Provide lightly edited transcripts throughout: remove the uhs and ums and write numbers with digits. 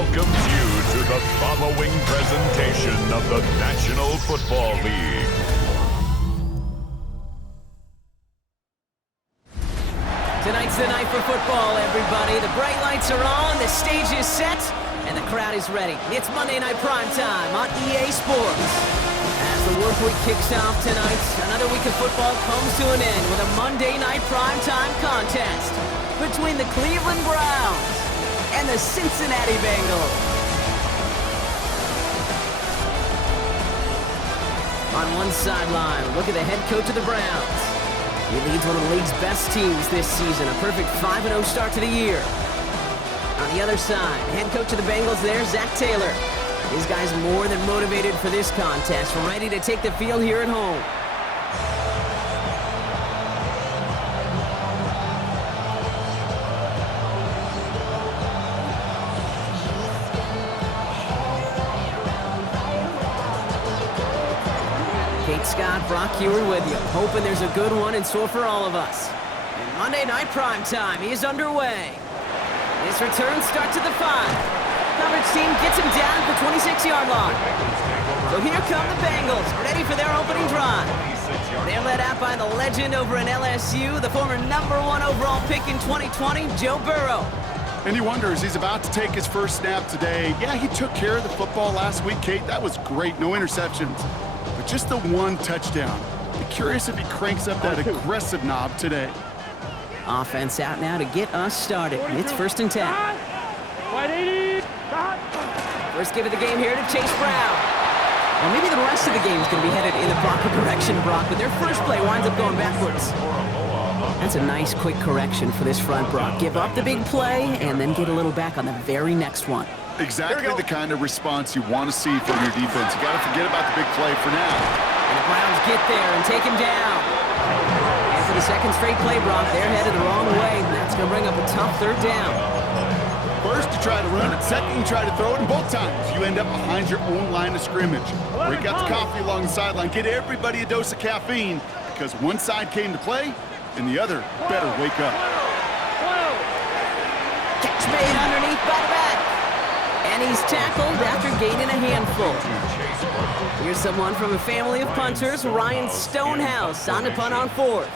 welcomes you to the following presentation of the National Football League. Tonight's the night for football, everybody. The bright lights are on, the stage is set, and the crowd is ready. It's Monday Night Primetime on EA Sports. As the work week kicks off tonight, another week of football comes to an end with a Monday Night Primetime contest between the Cleveland Browns and the Cincinnati Bengals. On one sideline, look at the head coach of the Browns. He leads one of the league's best teams this season, a perfect 5-0 start to the year. On the other side, head coach of the Bengals there, Zac Taylor. His guy's more than motivated for this contest, ready to take the field here at home. Kate Scott, Brock Huard with you, hoping there's a good one in store for all of us. And Monday Night Primetime is underway. His return starts at the 5. Coverage team gets him down at the 26-yard line. So here come the Bengals, ready for their opening drive. They're led out by the legend over in LSU, the former #1 overall pick in 2020, Joe Burrow. And he wonders, he's about to take his first snap today. Yeah, he took care of the football last week, Kate. That was great, no interceptions. But just the one touchdown. Be curious if he cranks up that aggressive knob today. Offense out now to get us started. It's 1st and 10. First give of the game here to Chase Brown. Well, maybe the rest of the game is going to be headed in the proper direction, Brock, but their first play winds up going backwards. That's a nice, quick correction for this front, Brock. Give up the big play and then get a little back on the very next one. Exactly the kind of response you want to see from your defense. You got to forget about the big play for now. And the Browns get there and take him down. And for the second straight play, Brock, they're headed the wrong way, and that's going to bring up a tough 3rd down. First, you try to run it. Second, you try to throw it. And both times, you end up behind your own line of scrimmage. Break out the coffee along the sideline. Get everybody a dose of caffeine, because one side came to play, and the other better wake up. Catch made underneath by the back. And he's tackled after gaining a handful. Here's someone from a family of punters, Ryan Stonehouse, on to punt on 4th.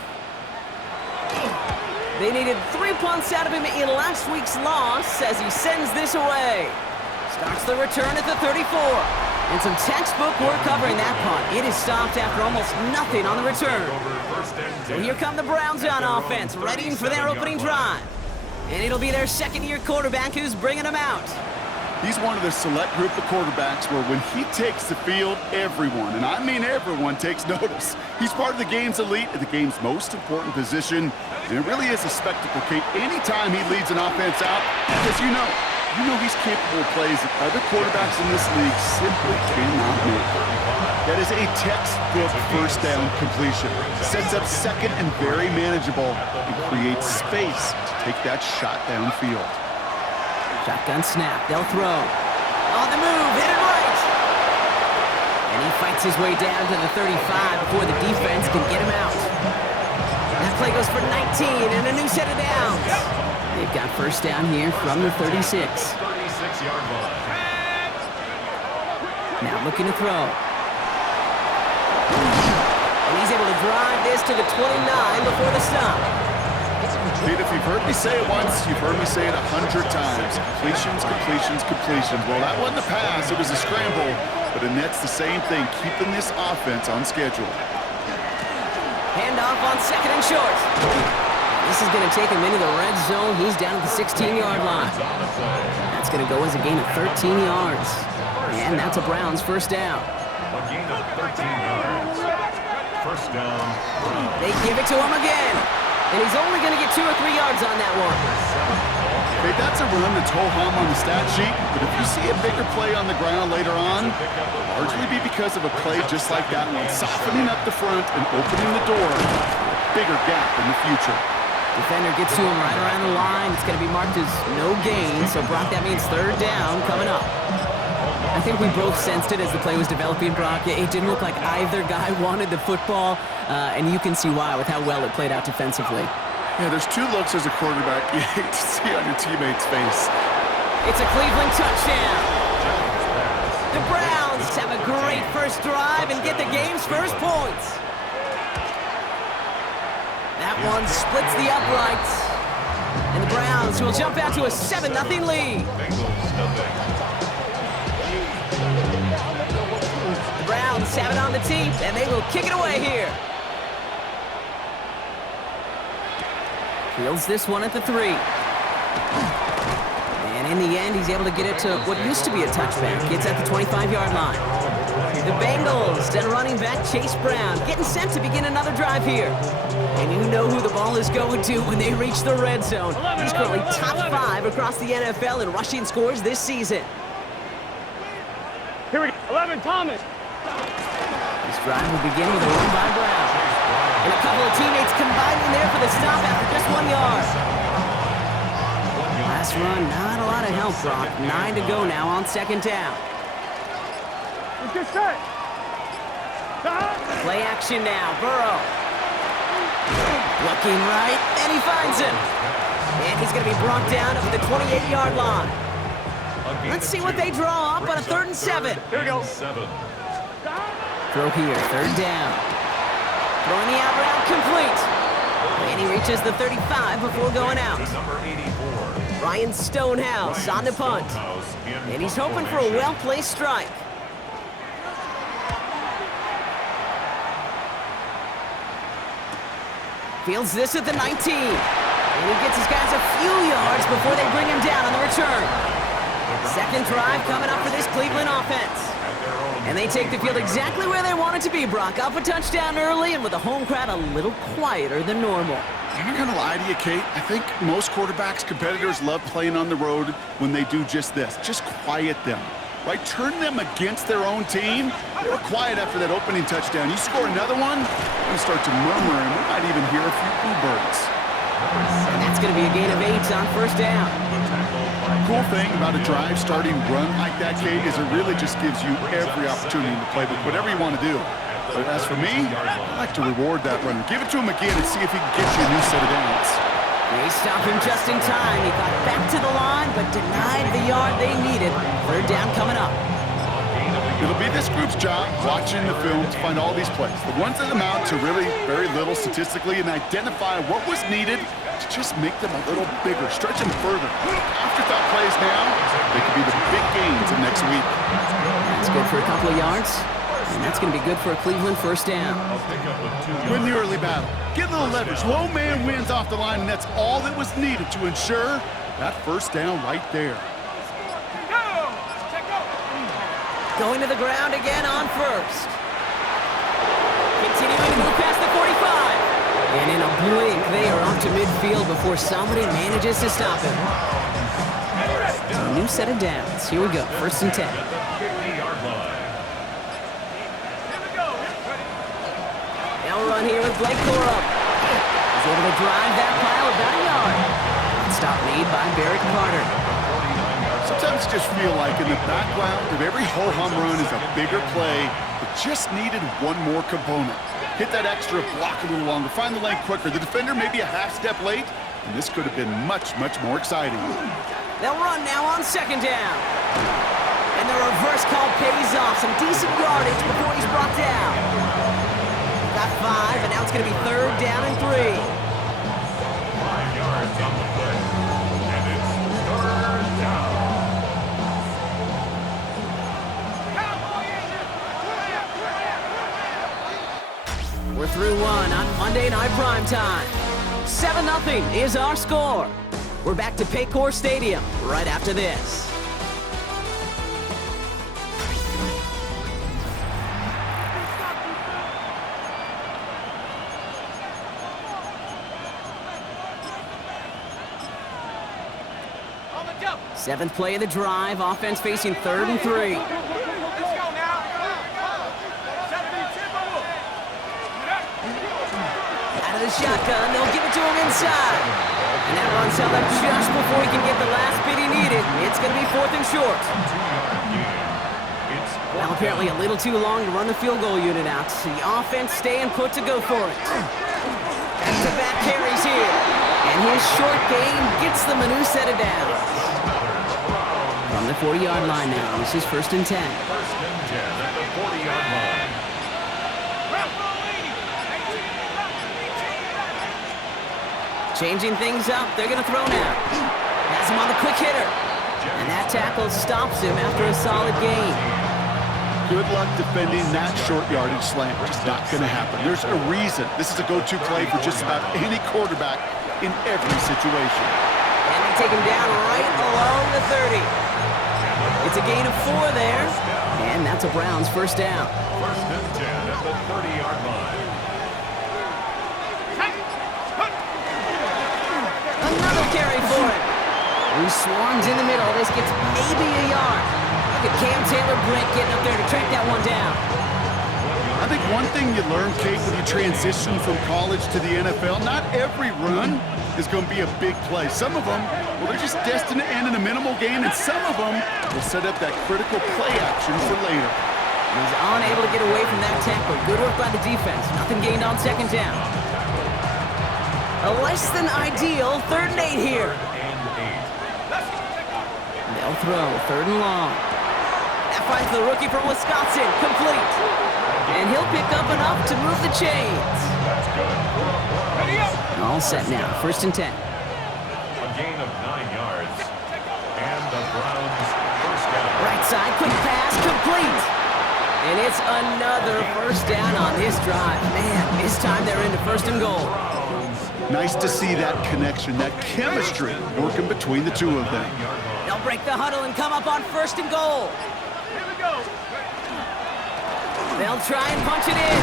They needed 3 punts out of him in last week's loss as he sends this away. Starts the return at the 34. And some textbook work covering that punt. It is stopped after almost nothing on the return. So here come the Browns on offense, ready for their opening drive. And it'll be their second-year quarterback who's bringing them out. He's one of the select group of quarterbacks where when he takes the field, everyone, and I mean everyone, takes notice. He's part of the game's elite at the game's most important position, and it really is a spectacle, Kate, anytime he leads an offense out, because you know he's capable of plays that other quarterbacks in this league simply cannot make. That is a textbook first down completion. Sets up second and very manageable and creates space to take that shot downfield. Shotgun snap, they'll throw. On the move, hit it right! And he fights his way down to the 35 before the defense can get him out. That play goes for 19 and a new set of downs. They've got first down here from the 36. Now looking to throw. And he's able to drive this to the 29 before the stop. Pete, if you've heard me say it once, you've heard me say it 100 times. Completions, completions, completions. Well, that wasn't a pass, it was a scramble, but it nets the same thing, keeping this offense on schedule. Handoff on 2nd and short. This is going to take him into the red zone. He's down at the 16-yard line. That's going to go as a gain of 13 yards. And that's a Browns first down. A gain of 13 yards. First down. They give it to him again. And he's only going to get 2 or 3 yards on that one. Hey, that's a run that's ho-hum on the stat sheet, but if you see a bigger play on the ground later on, it'll largely be because of a play just like that one, softening up the front and opening the door for a bigger gap in the future. Defender gets to him right around the line. It's going to be marked as no gain, so Brock, that means 3rd down coming up. I think we both sensed it as the play was developing, Brock. It didn't look like either guy wanted the football, and you can see why with how well it played out defensively. Yeah, there's 2 looks as a quarterback you hate to see on your teammate's face. It's a Cleveland touchdown. The Browns have a great first drive and get the game's first points. That one splits the uprights. And the Browns will jump out to a 7-0 lead. The Browns have it on the tee, and they will kick it away here. Fields this one at the 3. And in the end, he's able to get it to what used to be a touchback. It's at the 25-yard line. The Bengals and running back Chase Brown getting set to begin another drive here. And you know who the ball is going to when they reach the red zone. He's currently top 5 across the NFL in rushing scores this season. Here we go. 11, Thomas. This drive will begin with a run by Brown. And a couple of teammates combining there for the stop after just 1 yard. Last run, not a lot of help, Brock. 9 to go now on second down. Let's get set. Play action now, Burrow. Looking right, and he finds him. And he's going to be brought down at the 28-yard line. Let's see what they draw up on a 3rd and 7. Here we go. Throw here, 3rd down. Throwing the out route complete. And he reaches the 35 before going out. Ryan Stonehouse on the punt. And he's hoping for a well-placed strike. Fields this at the 19. And he gets his guys a few yards before they bring him down on the return. Second drive coming up for this Cleveland offense. And they take the field exactly where they want it to be, Brock. Up a touchdown early and with the home crowd a little quieter than normal. I'm not going to lie to you, Kate. I think most quarterbacks, competitors love playing on the road when they do just this. Just quiet them. Right? Turn them against their own team. They were quiet after that opening touchdown. You score another one, you start to murmur, and we might even hear a few bluebirds. And that's going to be a gain of 8 on first down. Cool thing about a drive starting run like that, Kate, is it really just gives you every opportunity to play with whatever you want to do. But as for me, I like to reward that run. Give it to him again and see if he can get you a new set of downs. They stop him just in time. He got back to the line, but denied the yard they needed. 3rd down coming up. It'll be this group's job watching the film to find all these plays. The ones that amount to really very little statistically and identify what was needed to just make them a little bigger, stretch them further. Afterthought plays now, they could be the big gains of next week. That's good for a couple of yards. And that's going to be good for a Cleveland first down. Win the early battle. Get a little leverage. Low man wins off the line, and that's all that was needed to ensure that first down right there. Going to the ground again on first. Continuing to move past the 45. And in a blink, they are off to midfield before somebody manages to stop him. So a new set of downs. Here we go. 1st and 10. They'll run here with Blake Corum. He's able to drive that pile about a yard. Stop made by Barrett Carter. Sometimes you just feel like in the background of every ho-hum run is a bigger play that just needed one more component. Hit that extra block a little longer, find the lane quicker. The defender may be a half step late, and this could have been much, much more exciting. They'll run now on 2nd down. And the reverse call pays off. Some decent yardage before he's brought down. Got 5, and now it's going to be 3rd down and 3. 5 yards on the play. And it's 3rd down. We're through 1 on Monday Night Primetime. 7-0 is our score. We're back to Paycor Stadium right after this. Seventh play of the drive, offense facing 3rd and 3. Out of the shotgun, they'll give it to him inside. And that runs held up just before he can get the last bit he needed. It's going to be 4th and short. Well, apparently a little too long to run the field goal unit out. The offense staying put to go for it. Back-to-back carries here. And his short game gets them a new set of downs. the 40-yard line now. This is 1st and 10. 1st and 10 at the 40-yard line. Changing things up. They're going to throw now. Has him on the quick hitter. And that tackle stops him after a solid gain. Good luck defending that short yardage slant. Just not going to happen. There's a reason. This is a go-to play for just about any quarterback in every situation. And they take him down right along the 30. It's a gain of 4 there. And that's a Browns first down. 1st and 10 at the 30-yard line. Another carry for him. He swarms in the middle. This gets maybe a yard. Look at Cam Taylor-Britt getting up there to track that one down. I think one thing you learn, Kate, when you transition from college to the NFL, not every run is going to be a big play. Some of them, well, they're just destined to end in a minimal gain, and some of them will set up that critical play action for later. He's unable to get away from that tackle. Good work by the defense. Nothing gained on 2nd down. A less than ideal 3rd and 8 here. They'll throw 3rd and long. That finds the rookie from Wisconsin. Complete. And he'll pick up enough to move the chains. All set now. 1st and 10. A gain of 9 yards. And the Browns first down. Right side, quick pass, complete. And it's another first down on this drive. Man, this time they're into 1st and goal. Nice to see that connection, that chemistry working between the two of them. They'll break the huddle and come up on 1st and goal. Here we go. They'll try and punch it in.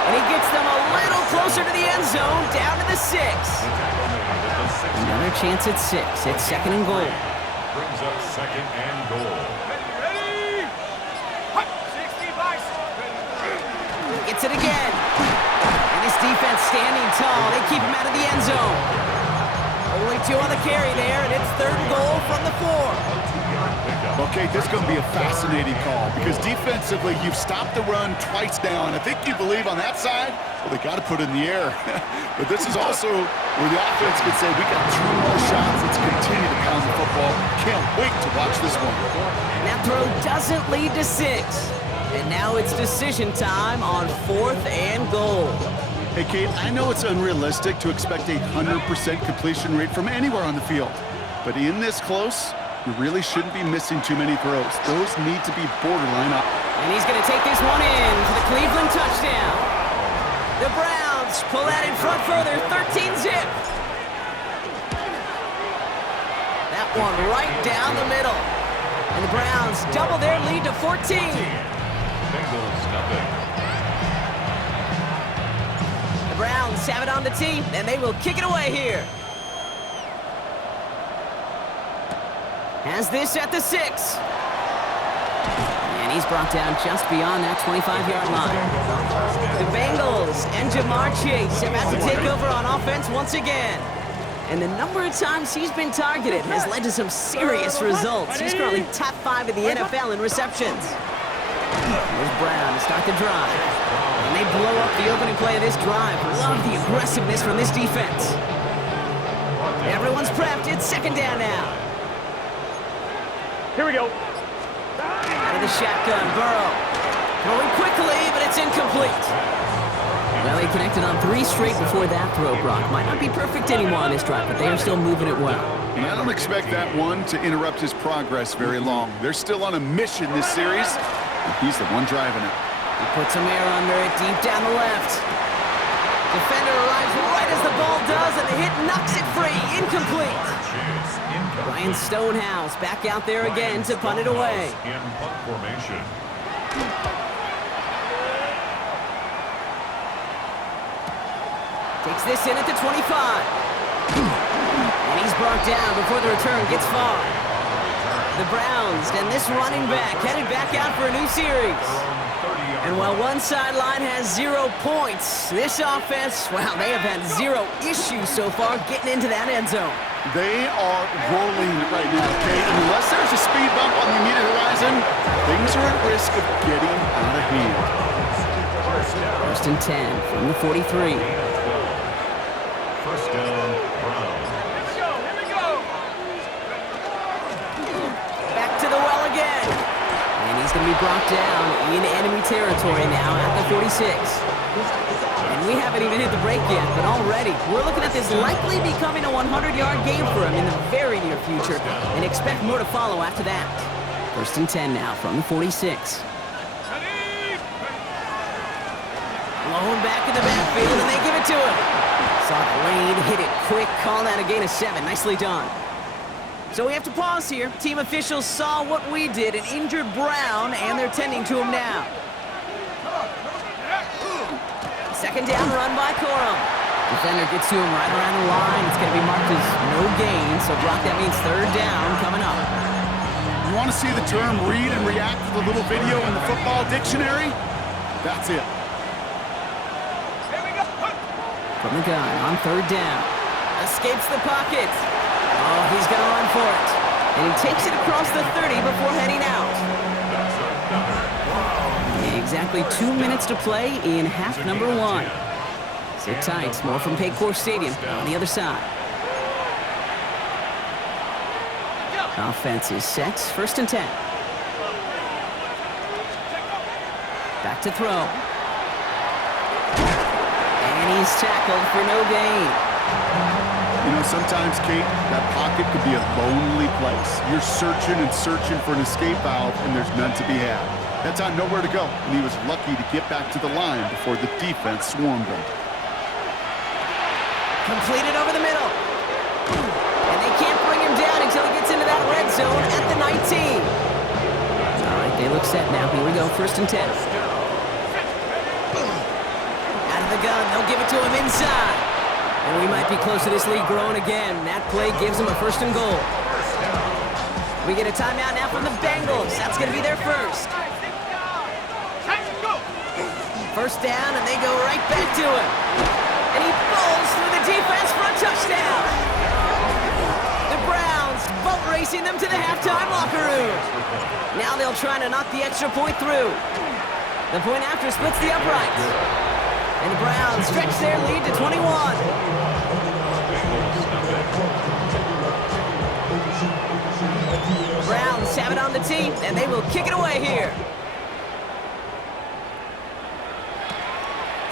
And he gets them a little closer to the end zone, down to the 6. Another chance at 6. It's 2nd and goal. Brings up 2nd and goal. Ready? 60 bikes. Gets it again. And this defense standing tall. They keep him out of the end zone. Only 2 on the carry there, and it's 3rd and goal from the 4. Okay, this is going to be a fascinating call because defensively, you've stopped the run twice now, and I think you believe on that side, well, they got to put it in the air. But this is also where the offense could say, we got 2 more shots. Let's continue to pound the football. Can't wait to watch this one. That throw doesn't lead to 6. And now it's decision time on 4th and goal. Hey, Kate, I know it's unrealistic to expect a 100% completion rate from anywhere on the field. But in this close, you really shouldn't be missing too many throws. Those need to be borderline up. And he's going to take this one in for the Cleveland touchdown. The Browns pull that in front further, 13-zip. That one right down the middle. And the Browns double their lead to 14. Bengals nothing. The Browns have it on the tee, and they will kick it away here. Has this at the 6. And he's brought down just beyond that 25-yard line. The Bengals and Jamar Chase have had to take over on offense once again. And the number of times he's been targeted has led to some serious results. He's currently top 5 in the NFL in receptions. There's Brown to start the drive. And they blow up the opening play of this drive. Love the aggressiveness from this defense. Everyone's prepped. It's 2nd down now. Here we go. Out of the shotgun, Burrow. Throwing quickly, but it's incomplete. Well, he connected on 3 straight before that throw, Brock. Might not be perfect anymore on this drive, but they are still moving it well. And I don't expect that one to interrupt his progress very long. They're still on a mission this series, and he's the one driving it. He puts some air under it deep down the left. Defender arrives right as the ball does, and the hit knocks it free. Incomplete. Ryan Stonehouse back out there again to punt it away. In punt formation. Takes this in at the 25. And he's brought down before the return gets far. The Browns and this running back headed back out for a new series. And while one sideline has 0 points, this offense, well, they have had 0 issues so far getting into that end zone. They are rolling right now, Kate. And unless there's a speed bump on the immediate horizon, things are at risk of getting out of hand. 1st and 10 from the 43. First down, Browns. Here we go. Back to again. And he's going to be brought down in enemy territory now at the 46. And we haven't even hit the break yet, but already we're looking at this likely becoming a 100-yard game for him in the very near future, and expect more to follow after that. 1st and 10 now from the 46. Blown back in the backfield, and they give it to him. Saw the lane, hit it quick, call that a gain of 7. Nicely done. So we have to pause here. Team officials saw what we did and injured Brown, and they're tending to him now. 2nd down run by Corum. Defender gets to him right around the line. It's going to be marked as no gain, so Brock, that means 3rd down coming up. You want to see the term read and react to the little video in the football dictionary? That's it. From the gun on 3rd down. Escapes the pocket. Oh, he's going to run for it. And he takes it across the 30 before heading out. Exactly 2 minutes to play in half number 1. Sit tight. More from Paycor Stadium on the other side. Offense is set. 1st and 10. Back to throw. And he's tackled for no gain. You know, sometimes, Kate, that pocket could be a lonely place. You're searching and searching for an escape valve, and there's none to be had. That time, nowhere to go, and he was lucky to get back to the line before the defense swarmed him. Completed over the middle. And they can't bring him down until he gets into that red zone at the 19. All right, they look set now. Here we go, 1st and 10. Out of the gun, they'll give it to him inside. And we might be close to this lead growing again. That play gives them a 1st and goal. We get a timeout now from the Bengals. That's going to be their first. 1st down, and they go right back to him. And he falls through the defense for a touchdown. The Browns boat racing them to the halftime locker room. Now they'll try to knock the extra point through. The point after splits the uprights. And the Browns stretch their lead to 21. Browns have it on the tee, and they will kick it away here.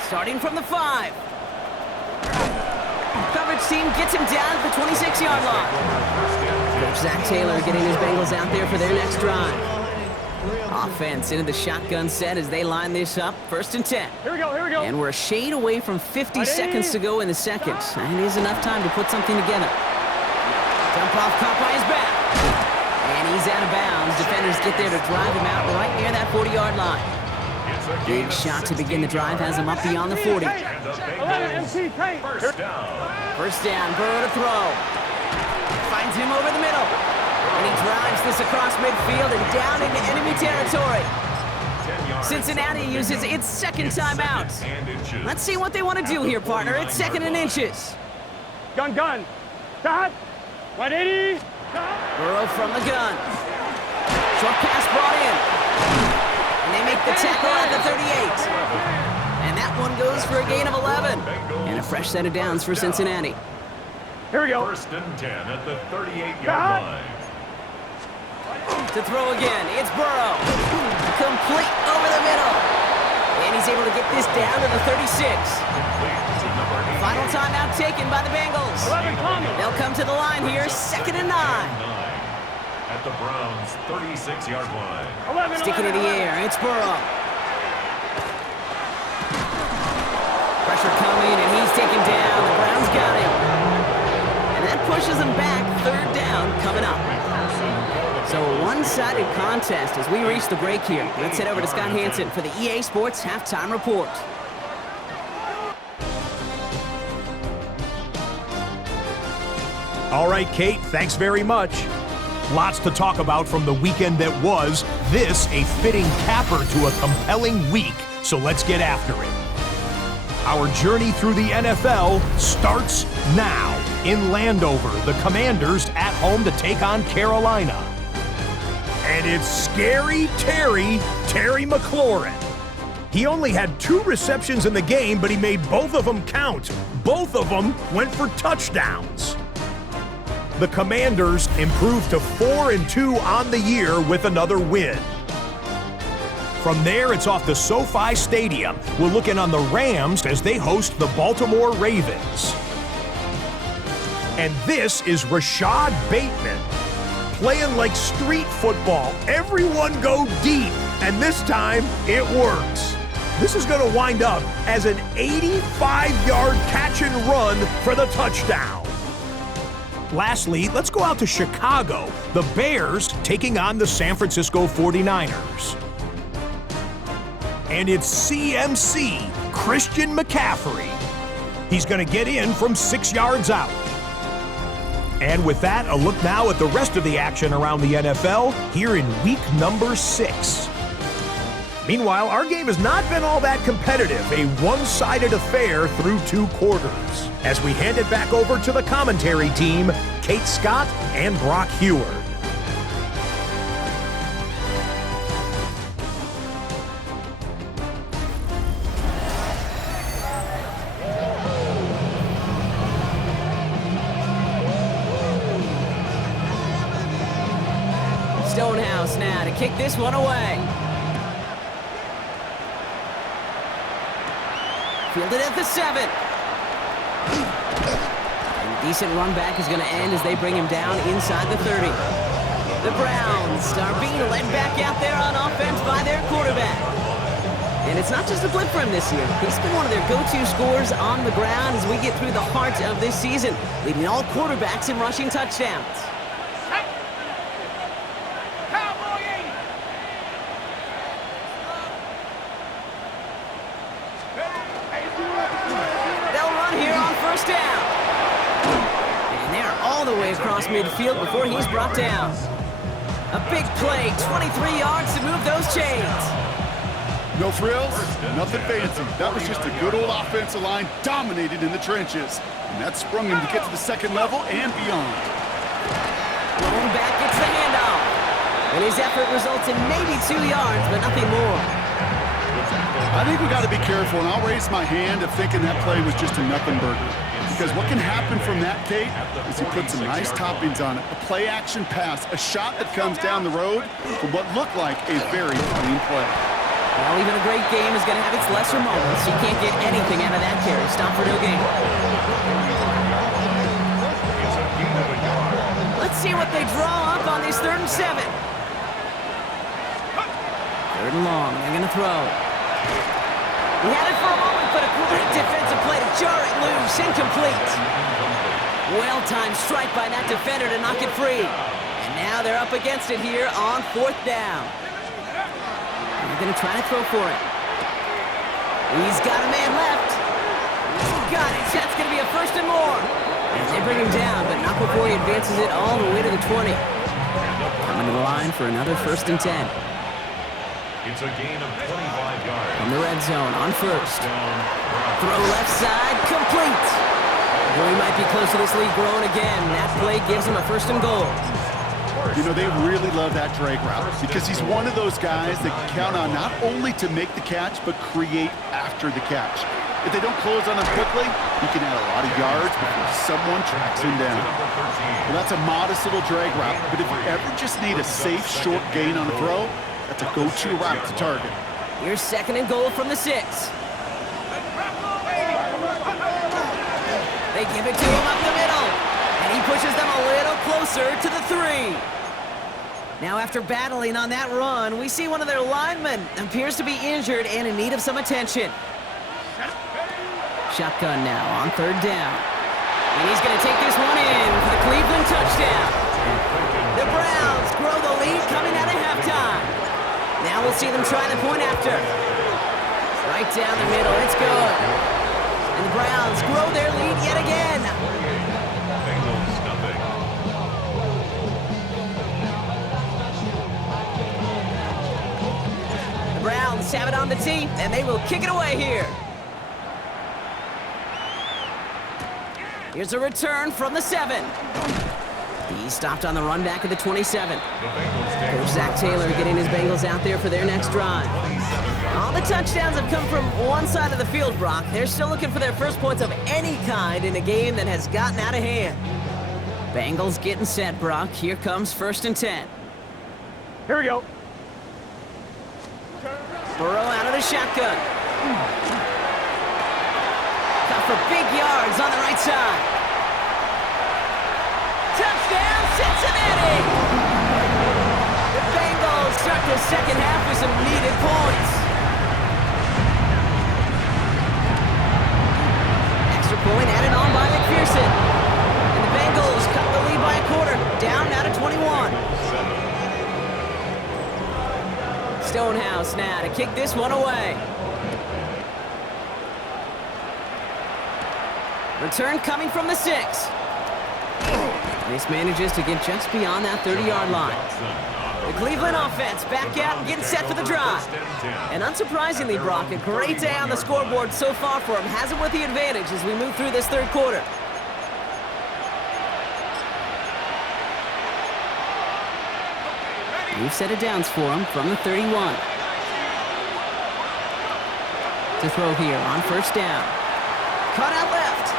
Starting from the 5. Coverage team gets him down at the 26-yard line. Coach Zach Taylor getting his Bengals out there for their next drive. Offense into the shotgun set as they line this up. 1st and 10. Here we go, here we go. And we're a shade away from 50 seconds to go in the second. And it is enough time to put something together. Jump off caught by his back. And he's out of bounds. Defenders get there to drive him out right near that 40-yard line. Big shot to begin the drive has him up beyond the 40. 11 MC paint. 1st down. 1st down, Burrow to throw. Finds him over the middle. And he drives this across midfield and down into enemy territory. Cincinnati uses its 2nd timeout. Let's see what they want to do here, partner. It's 2nd and inches. Gun. Stop. 180. Burrow from the gun. Short pass brought in. And they make the tackle at the 38. And that one goes for a gain of 11. And a fresh set of downs for Cincinnati. Here we go. 1st and 10 at the 38-yard line. To throw again, it's Burrow. Complete over the middle. And he's able to get this down to the 36. Final timeout taken by the Bengals. 11 Thomas. They'll come to the line here, 2nd and 9. At the Browns' 36-yard line. 11. Sticking in the air, it's Burrow. Pressure coming, and he's taken down. The Browns got him. And that pushes him back, 3rd down coming up. So a one-sided contest as we reach the break here. Let's head over to Scott Hansen for the EA Sports Halftime Report. All right, Kate, thanks very much. Lots to talk about from the weekend that was. This a fitting capper to a compelling week, so let's get after it. Our journey through the NFL starts now. In Landover, the Commanders at home to take on Carolina. And it's Scary Terry McLaurin. He only had 2 receptions in the game, but he made both of them count. Both of them went for touchdowns. the Commanders improve to 4-2 on the year with another win. From there, it's off to SoFi Stadium. We're looking on the Rams as they host the Baltimore Ravens. And this is Rashad Bateman, playing like street football. Everyone go deep, and this time it works. This is going to wind up as an 85-yard catch and run for the touchdown. Lastly, let's go out to Chicago. The Bears taking on the San Francisco 49ers. And it's CMC, Christian McCaffrey. He's going to get in from 6 yards out. And with that, a look now at the rest of the action around the NFL here in week number 6. Meanwhile, our game has not been all that competitive, a one-sided affair through 2 quarters. As we hand it back over to the commentary team, Kate Scott and Brock Heward. Stonehouse now to kick this one away. Fielded at the 7. And a decent run back is going to end as they bring him down inside the 30. The Browns are being led back out there on offense by their quarterback. And it's not just a blip for him this year. He's been one of their go-to scorers on the ground as we get through the heart of this season, leading all quarterbacks in rushing touchdowns. Across midfield before he's brought down. A big play, 23 yards to move those chains. No frills, nothing fancy. That was just a good old offensive line dominated in the trenches. And that sprung him to get to the second level and beyond. Lone back gets the handoff. And his effort results in maybe 2 yards, but nothing more. I think we got to be careful, and I'll raise my hand of thinking that play was just a nothing burger. Because what can happen from that, Kate, is he puts some nice toppings on it. A play-action pass, a shot that comes down the road for what looked like a very clean play. Well, even a great game is going to have its lesser moments. You can't get anything out of that carry. Stop for no gain. Let's see what they draw up on this 3rd and 7. 3rd and long. They're going to throw. He had it for a moment, but a great defensive play to jar it loose. Incomplete. Well-timed strike by that defender to knock it free. And now they're up against it here on 4th down. They're going to try to throw for it. He's got a man left. He's got it. That's going to be a 1st and more. And they bring him down, but not before he advances it all the way to the 20. Coming to the line for another 1st and 10. It's a gain of 25 yards. From the red zone on 1st. Throw left side, complete. Well, he might be close to this lead growing again. That play gives him a 1st and goal. You know, they really love that drag route because he's one of those guys that can count on not only to make the catch, but create after the catch. If they don't close on him quickly, he can add a lot of yards before someone tracks him down. Well, that's a modest little drag route, but if you ever just need a safe, short gain on a throw, that's a go-to route to target. Here's 2nd and goal from the 6. They give it to him up the middle, and he pushes them a little closer to the 3. Now, after battling on that run, we see one of their linemen appears to be injured and in need of some attention. Shotgun now on 3rd down. And he's going to take this one in for the Cleveland touchdown. The Browns grow the lead coming out of halftime. Now we'll see them try the point after. Right down the middle, it's good. And the Browns grow their lead yet again. The Browns have it on the tee, and they will kick it away here. Here's a return from the 7. He stopped on the run back at the 27. Coach Zach Taylor getting his Bengals out there for their next drive. All the touchdowns have come from one side of the field, Brock. They're still looking for their first points of any kind in a game that has gotten out of hand. Bengals getting set, Brock. Here comes 1st and 10. Here we go. Burrow out of the shotgun. Got for big yards on the right side. Touchdown, Cincinnati! The Bengals start the second half with some needed points. Extra point added on by McPherson. And the Bengals cut the lead by a quarter, down now to 21. Stonehouse now to kick this one away. Return coming from the 6. This manages to get just beyond that 30-yard line. The Cleveland offense back out and getting set for the drive. And unsurprisingly, Brock, a great day on the scoreboard so far for him. Has him with the advantage as we move through this third quarter. New set of downs for him from the 31. To throw here on 1st down. Cut out left.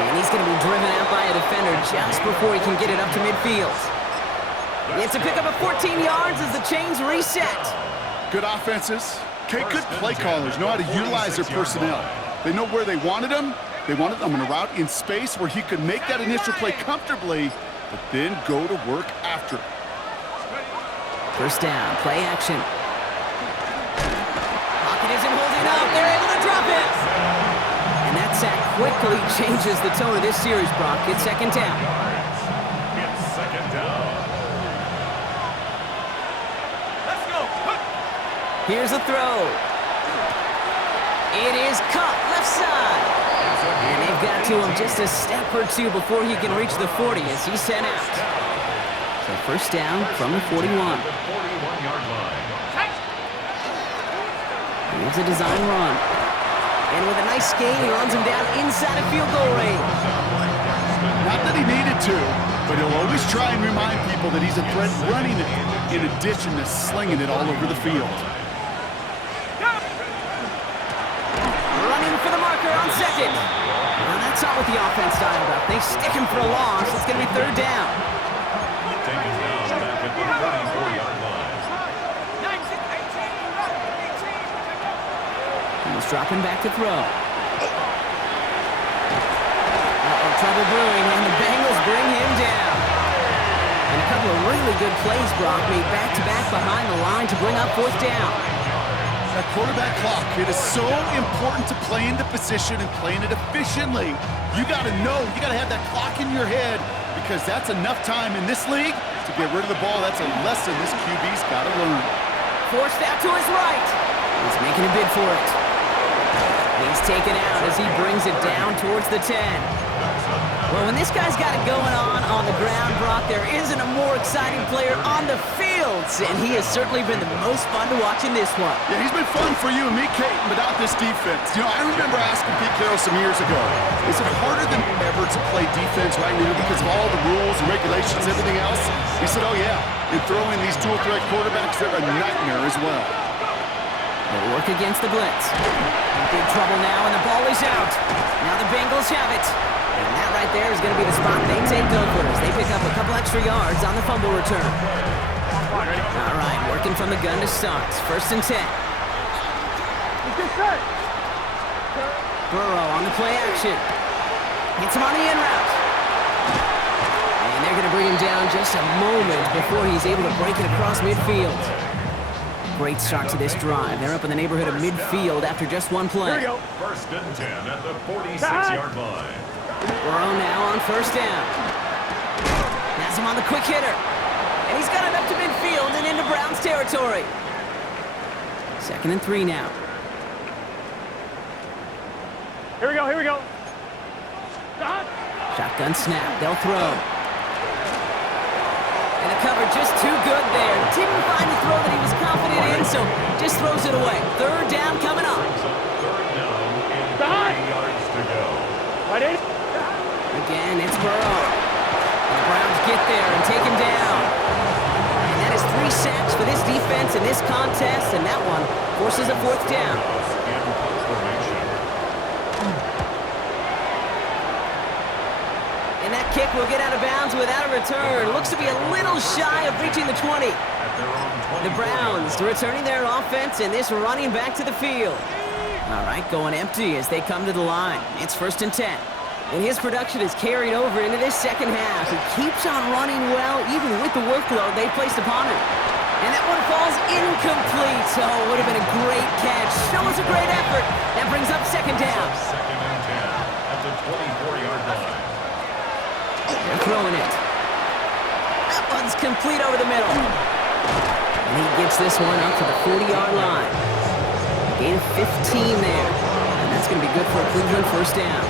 And he's going to be driven out by a defender just before he can get it up to midfield. It's a pickup of 14 yards as the chains reset. Good offenses. Okay, good play callers know how to utilize their personnel. They know where they wanted him. They wanted him in a route in space where he could make that initial play comfortably, but then go to work after. 1st down, play action. Pocket isn't holding up. They're able to drop it. And that sack quickly changes the tone of this series, Brock. It's 2nd down. It's 2nd down. Let's go. Here's a throw. It is caught left side. And they've got to him just a step or two before he can reach the 40 as he's sent out. So 1st down from the 41. Here's a design run. And with a nice gain, he runs him down inside of field goal range. Not that he needed to, but he'll always try and remind people that he's a threat running it in addition to slinging it all over the field. Running for the marker on 2nd. Now that's not what the offense dialed up. They stick him for a loss. It's going to be 3rd down. Taken down back at the 44-yard line. He's dropping back to throw. Trouble brewing, and the Bengals bring him down. And a couple of really good plays, Brock, made back-to-back behind the line to bring up 4th down. That quarterback clock, it is so important to play in the position and playing it efficiently. You got to know, you got to have that clock in your head because that's enough time in this league to get rid of the ball. That's a lesson this QB's got to learn. Forced out to his right. He's making a bid for it. He's taken out as he brings it down towards the 10. Well, when this guy's got it going on the ground, Brock, there isn't a more exciting player on the field, and he has certainly been the most fun to watch in this one. Yeah, he's been fun for you and me, Kate, without this defense. You know, I remember asking Pete Carroll some years ago, is it harder than ever to play defense right now because of all the rules and regulations, everything else? He said, oh yeah, and throwing these dual threat quarterbacks, they're a nightmare as well. They work against the blitz. Big trouble now, and the ball is out. Now the Bengals have it. And that right there is going to be the spot they take over as they pick up a couple extra yards on the fumble return. All right, working from the gun to start. 1st and 10. Burrow on the play action. Hits him on the in route. And they're going to bring him down just a moment before he's able to break it across midfield. Great start to this drive. They're up in the neighborhood of midfield after just one play. Here we go. 1st and 10 at the 46-yard line. Burrow now on 1st down. Has him on the quick hitter. And he's got it up to midfield and into Browns territory. 2nd and 3 now. Here we go, here we go. Shotgun snap. They'll throw. And the cover just too good there. Didn't find the throw that he was confident in, so just throws it away. 3rd down coming up. 3rd down and 3 yards to go. Right in. Again, it's Burrow. And the Browns get there and take him down. And that is 3 sacks for this defense in this contest, and that one forces a 4th down. And that kick will get out of bounds without a return. Looks to be a little shy of reaching the 20. The Browns returning their offense and this running back to the field. All right, going empty as they come to the line. It's 1st and 10. And his production is carried over into this second half. He keeps on running well, even with the workload they placed upon him. And that one falls incomplete. Oh, it would have been a great catch. Still was a great effort. That brings up 2nd down. 2nd and 10 at the 24-yard line. They're throwing it. That one's complete over the middle. And he gets this one up to the 40-yard line. Gain of 15 there. And that's going to be good for a Cleveland 1st down.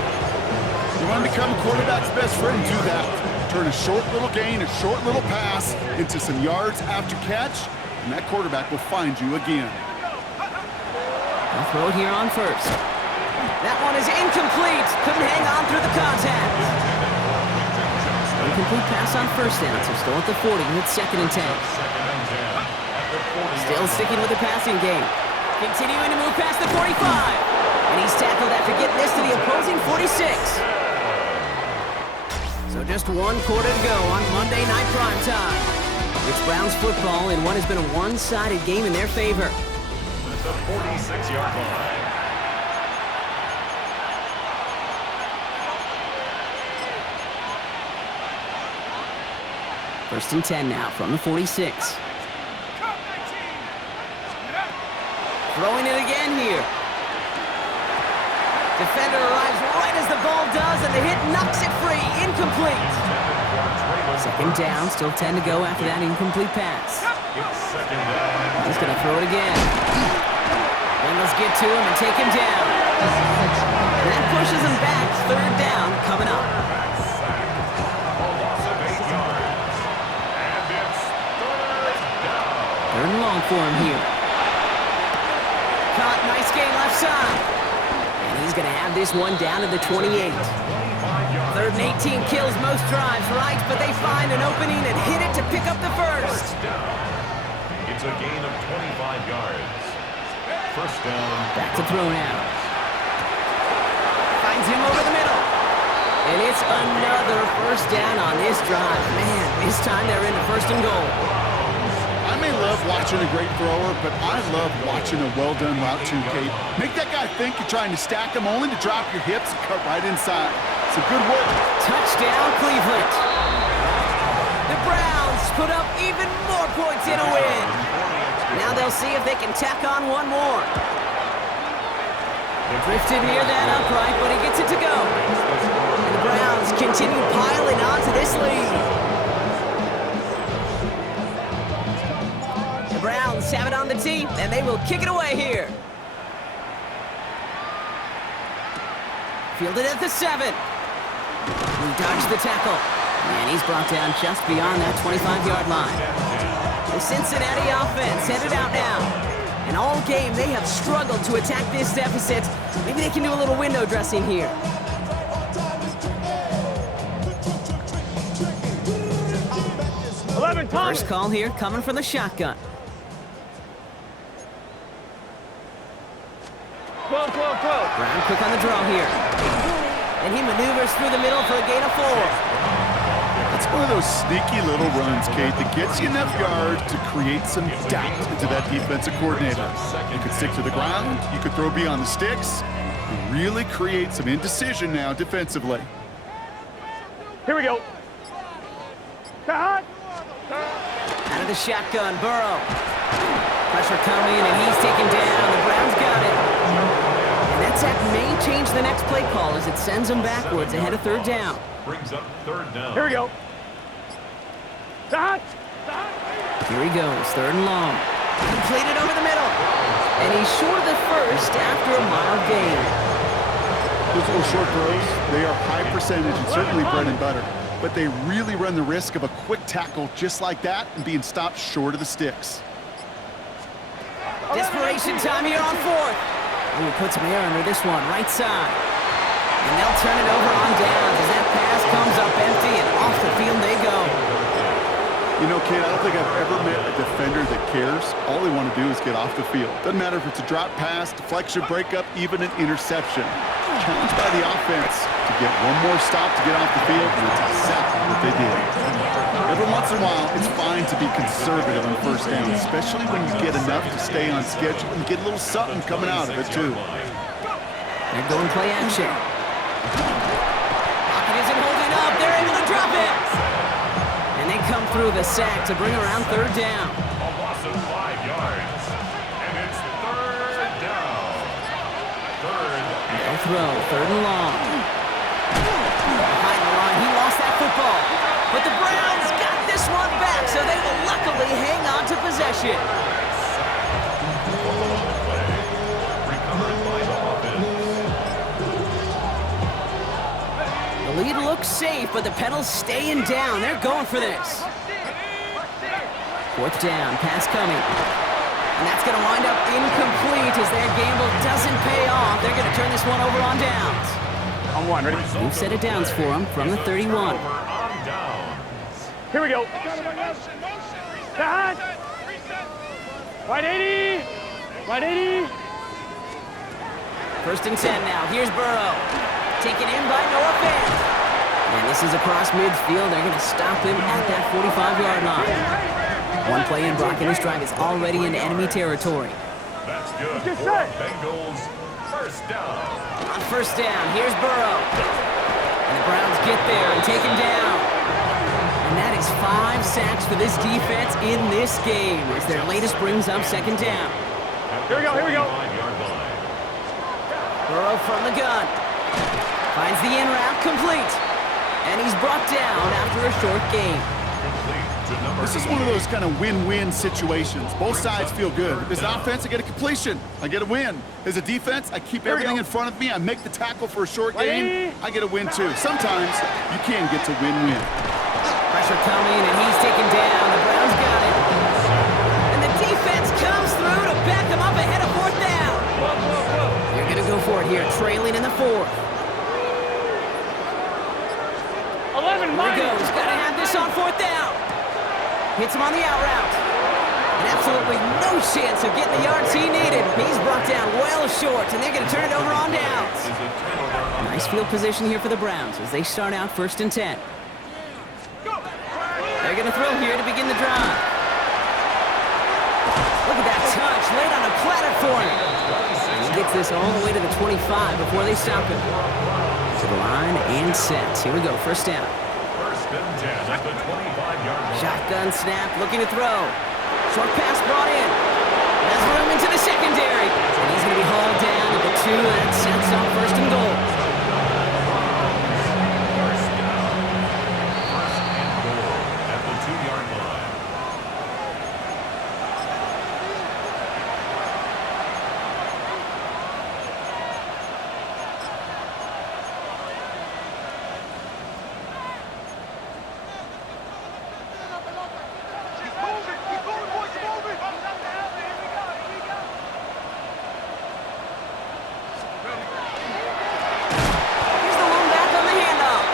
You want to become a quarterback's best friend, do that. Turn a short little gain, a short little pass into some yards after catch, and that quarterback will find you again. They'll throw it here on 1st. That one is incomplete. Couldn't hang on through the contact. Incomplete pass on 1st down, so still at the 40 with 2nd and 10. Still sticking with the passing game. Continuing to move past the 45. And he's tackled after getting this to the opposing 46. So just 1 quarter to go on Monday Night Primetime. It's Browns football in what has been a one-sided game in their favor. At the 46-yard line. First and 10 now from the 46. Throwing it again here. Defender arrives right as the ball does, and the hit knocks it free. Incomplete. 2nd down, still 10 to go after that incomplete pass. He's going to throw it again. Bengals get to him and take him down. And that pushes him back. 3rd down coming up. Third and long for him here. Caught, nice gain left side. And he's going to have this one down to the 28. 3rd and 18 kills most drives, right? But they find an opening and hit it to pick up the 1st. It's a gain of 25 yards. 1st down. Back to throw now. Finds him over the middle. And it's another 1st down on this drive. Man, this time they're into 1st and goal. I may love watching a great thrower, but I love watching a well-done route too, Kate. Make that guy think you're trying to stack him only to drop your hips and cut right inside. It's a good work. Touchdown, Cleveland. The Browns put up even more points in a win. Now they'll see if they can tack on one more. Drifted near that upright, but he gets it to go. And the Browns continue piling on to this lead. The Browns have it on the tee, and they will kick it away here. Fielded at the 7. He dodged the tackle. And he's brought down just beyond that 25-yard line. The Cincinnati offense headed out now. And all game, they have struggled to attack this deficit. Maybe they can do a little window dressing here. First call here coming from the shotgun. Brown quick on the draw here. And he maneuvers through the middle for a gain of 4. It's one of those sneaky little runs, Kate, that gets you enough yards to create some doubt into that defensive coordinator. You could stick to the ground, you could throw beyond the sticks, and really create some indecision now defensively. Here we go. Cut. Out of the shotgun, Burrow. Pressure coming, and he's taken down. The Browns got it. And that sack may change the next play call as it sends them backwards ahead of 3rd down. Brings up 3rd down. Here we go. Cut. Here he goes, 3rd and long. Completed over the middle. And he's short of the 1st after a mild gain. Those little short throws, they are high percentage and certainly bread and butter. But they really run the risk of a quick tackle just like that and being stopped short of the sticks. Desperation time here on 4th. Ooh, put some air under this one, right side. And they'll turn it over on downs as that pass comes up empty and off the field they go. You know, Kate, I don't think I've ever met a defender that cares. All they want to do is get off the field. Doesn't matter if it's a drop pass, deflection, breakup, even an interception. Challenged by the offense to get one more stop to get off the field, and that's exactly what they did. Every once in a while, it's fine to be conservative on first down, especially when you get enough to stay on schedule and get a little something coming out of it, too. They're going play action. Pocket isn't holding up. They're able to drop it. And they come through the sack to bring around third down. A loss of 5 yards. And it's third down. They'll throw, third and long. Behind the line, he lost that football. But the Browns got this one back, so they will luckily hang on to possession. The lead looks safe, but the pedals staying down. They're going for this. Fourth down, pass coming. And that's going to wind up incomplete as their gamble doesn't pay off. They're going to turn this one over on downs. On one, ready? New set of downs for them from the 31. Here we go. Cut. Right 80. Right 80. First and 10 now. Here's Burrow. Taken in by Noah Fant. And this is across midfield. They're going to stop him at that 45-yard line. One play in, Brock, and his drive is already in enemy territory. That's good Just for set. Bengals. First down. On first down, here's Burrow. And the Browns get there and take him down. And that is 5 sacks for this defense in this game as their latest brings up second down. Here we go, here we go. 5-yard line. Burrow from the gun. Finds the in route complete. And he's brought down after a short game. Complete to number This is one of those kind of win-win situations. Both sides feel good. As an offense, I get a completion. I get a win. As a defense, I keep everything in front of me. I make the tackle for a short game. I get a win, too. Sometimes you can get to win-win. Pressure coming, and he's taken down. The Browns got it. And the defense comes through to back them up ahead of fourth down. They're going to go for it here, trailing in the fourth. 11 Here minus. goes. Got to have this on fourth down. Hits him on the out route. And absolutely no chance of getting the yards he needed. He's brought down well short, and they're going to turn it over on downs. Nice field position here for the Browns as they start out first and 10. They're going to throw here to begin the drive. Look at that touch, laid on a platter for him. And he gets this all the way to the 25 before they stop him. To the line and set. Here we go, first down. First and 10 at the 25-yard line. Shotgun snap, looking to throw. Short pass brought in. Has room into the secondary. And he's going to be hauled down at the 2. That sets up first and goal. First down. First and goal at the 2-yard line. Here's the one back on the handoff.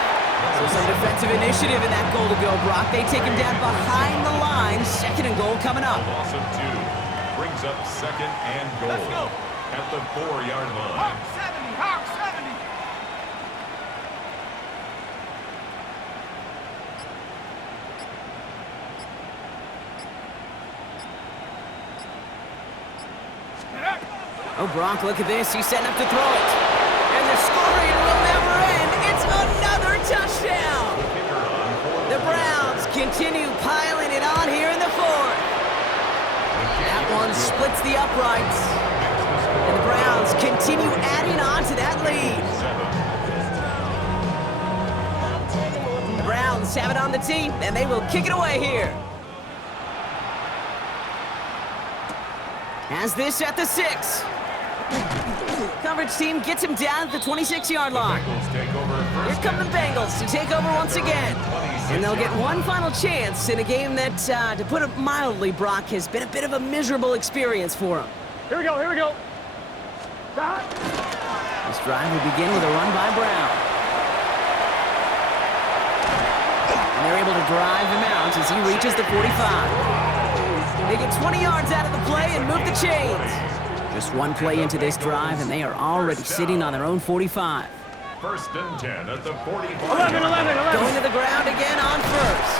So some defensive initiative in that goal to go, Brock. They take him down behind the line. Second and goal coming up. A loss of 2 brings up second and goal at the 4-yard line. Oh, Brock, look at this. He's setting up to throw it. And the scoring will never end. It's another touchdown. The Browns continue piling it on here in the fourth. That one splits the uprights. And the Browns continue adding on to that lead. The Browns have it on the team, and they will kick it away here. Has this at the 6. Coverage team gets him down at the 26-yard line. Here come the Bengals to take over once again. And they'll get one final chance in a game that, to put it mildly, Brock, has been a bit of a miserable experience for them. Here we go, here we go. Stop. This drive will begin with a run by Brown. And they're able to drive him out as he reaches the 45. 20 yards out of the play and move the chains. Just one play into this drive, and they are already sitting on their own 45. First and 10 at the 45. 11. Going to the ground again on first.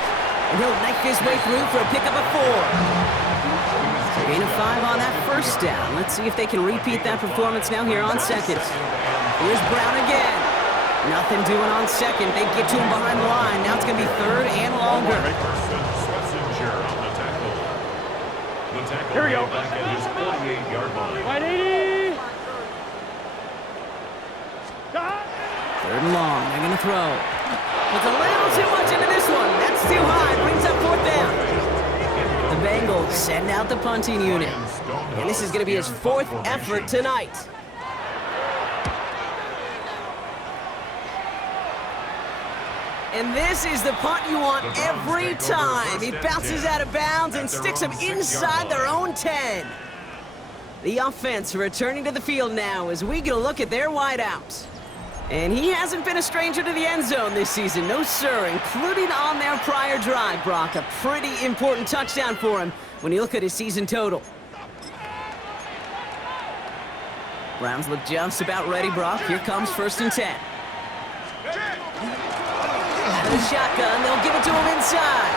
And he'll knife his way through for a pickup of 4. Gain of 5 on that first down. Let's see if they can repeat that performance now here on second. Here's Brown again. Nothing doing on second. They get to him behind the line. Now it's going to be third and longer. Here we go. Back at his 48-yard line. Right 80. Third and long. They're going to throw. Puts a little too much into this one. That's too high. Brings up fourth down. The Bengals send out the punting unit. And this is going to be his 4th effort tonight. And this is the punt you want every time. He bounces out of bounds and sticks them inside their own 10. The offense returning to the field now as we get a look at their wideouts. And he hasn't been a stranger to the end zone this season, no sir, including on their prior drive, Brock. A pretty important touchdown for him when you look at his season total. Browns look just about ready, Brock. Here comes first and 10. Out of the shotgun, they'll give it to him inside.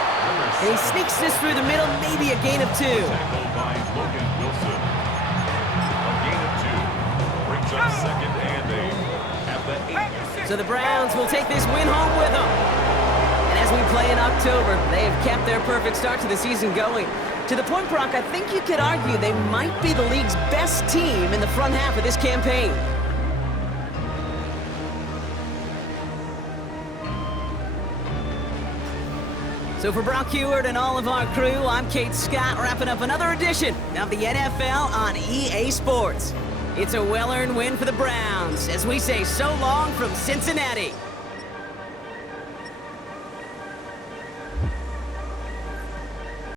And he sneaks this through the middle, maybe a gain of 2. Tackled by Logan Wilson. A gain of 2 brings up second and 8 at the 8. So the Browns will take this win home with them. And as we play in October, they have kept their perfect start to the season going. To the point, Brock, I think you could argue they might be the league's best team in the front half of this campaign. So for Brock Huard and all of our crew, I'm Kate Scott, wrapping up another edition of the NFL on EA Sports. It's a well-earned win for the Browns as we say so long from Cincinnati.